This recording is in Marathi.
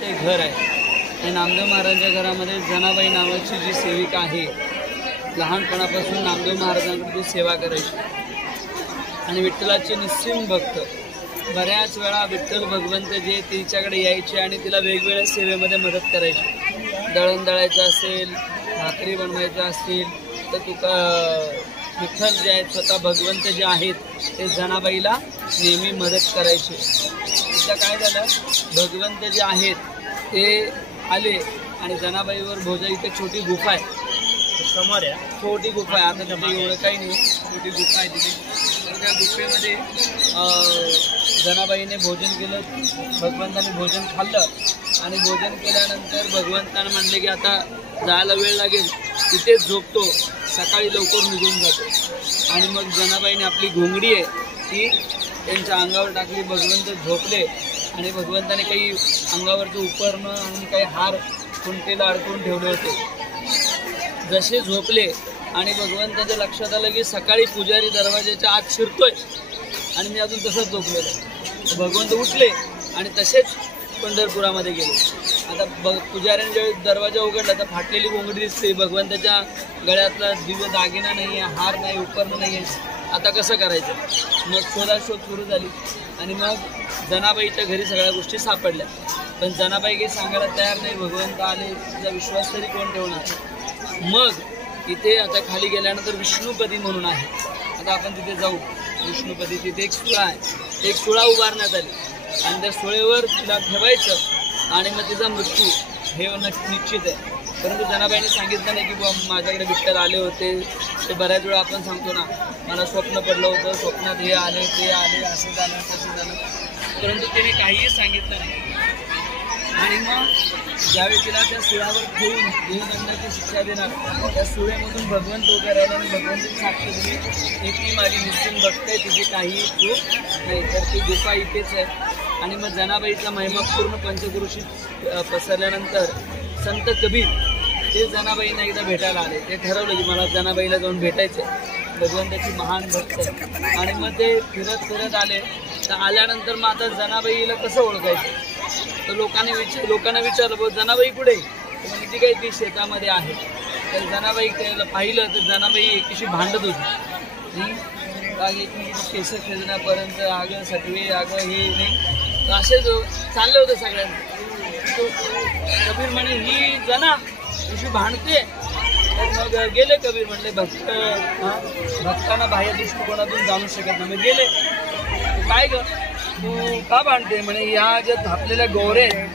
ते घर आहे. आणि नामदेव महाराजांच्या घरामध्ये जनाबाई नावाची जी सेविका आहे, लहानपणापासून नामदेव महाराजांकडे सेवा करायची आणि विठ्ठलाचे निस्सीम भक्त. बऱ्याच वेळा विठ्ठल भगवंत जे तिच्याकडे यायचे आणि तिला वेगवेगळ्या सेवेमध्ये मदत करायची. दळण दळायचं असेल, भाकरी बनवायचं असतील तर विठ्ठल जे आहेत, स्वतः भगवंत जे आहेत ते जनाबाईला नेहमी मदत करायचे. एकदा काय झालं, भगवंत जे आहेत ते आले आणि जनाबाईवर भोजा, इथे छोटी गुफा आहे समोर आहे, छोटी गुफा आहे, आता तिथे एवढं काही नाही, छोटी गुफा आहे तिथे. तर त्या गुफेमध्ये जनाबाईने भोजन केलं, भगवंताने भोजन खाल्लं आणि भोजन केल्यानंतर भगवंताने म्हणले की आता जायला वेळ लागेल, तिथेच झोपतो, सकाळी लवकर निघून जातो. आणि मग जनाबाईने आपली घोंगडी आहे ती त्यांच्या अंगावर टाकली, भगवंत झोपले आणि भगवंताने काही अंगावरचे उपरणं आणि काही हार कुंटेला अडकून ठेवले होते. जसे झोपले आणि भगवंताच्या लक्षात आलं की सकाळी पुजारी दरवाजाच्या आत शिरतोय आणि मी अजून तसंच झोपलेलो. भगवंत उठले आणि तसेच पंढरपुरामध्ये गेले. आता पुजाऱ्याने ज्यावेळी दरवाजा उघडला तर फाटलेली घोंगडी दिसते, भगवंताच्या गळ्यातला दिव्य दागिना नाही आहे, हार नाही, उपरणं नाही आहे. आता कसं करायचं? मग शोधाशोध सुरू झाली आणि मग जनाबाईच्या घरी सगळ्या गोष्टी सापडल्या. पण जनाबाई काही सांगायला तयार नाही, भगवंत आले, तिचा विश्वास तरी कोण ठेवणार. मग इथे आता खाली गेल्यानंतर विष्णुपदी म्हणून आहे, आता आपण तिथे जाऊ. विष्णुपदी तिथे एक सुळा आहे, एक सुळा उभारण्यात आली आणि त्या सुळेवर तिला ठेवायचं आणि मग तिचा मृत्यू हे निश्चित आहे. परंतु जनाबाईने सांगितलं नाही की बाबा माझ्याकडे विठ्ठल आले होते. ते बऱ्याच वेळा आपण सांगतो ना, मला स्वप्न पडलं होतं, स्वप्नात हे आले, ते आले, असं झालं, तसं झालं, परंतु तिने काहीही सांगितलं नाही. आणि मग ज्यावेळी तिला त्या सुळावर ठेवून देवदंडाची शिक्षा देणार, त्या सुळेमधून भगवंत उभे राहिले आणि भगवंताची साक्ष दिली, एक माझी निश्चित भक्त आहे, तिची काहीही चूक नाही. तर ती गुफा इथेच आहे. आणि मग जनाबाईचा महिमा पूर्ण पंचक्रोशीत पसरल्यानंतर संत कबीर ते जनाबाईंना एकदा भेटायला आले. ते ठरवलं की मला जनाबाईला जाऊन भेटायचं, भगवंताची महान भक्त आहे. आणि मग ते फिरत फिरत आले. तर आल्यानंतर मग आता जनाबाईला कसं ओळखायचं, तर लोकांना विचारलं बघ जनाबाई कुठे, म्हणजे ती काही ती शेतामध्ये आहे. तर जनाबाई त्याला पाहिलं तर जनाबाई एकीशी भांडत होती, केस खेळण्यापर्यंत, आगं सटवे, आगं हे नाही, तर असेच चाललं होतं सगळ्यांचं. कबीर म्हणे ही जना तुझी भांडते. तर मग गेले कबीर, म्हणले भक्तांना बाह्य दृष्टिकोनातून जाणू शकत नाही. मग गेले, काय ग तू का भांडते? म्हणे या ज्या धापलेल्या गौऱ्या आहेत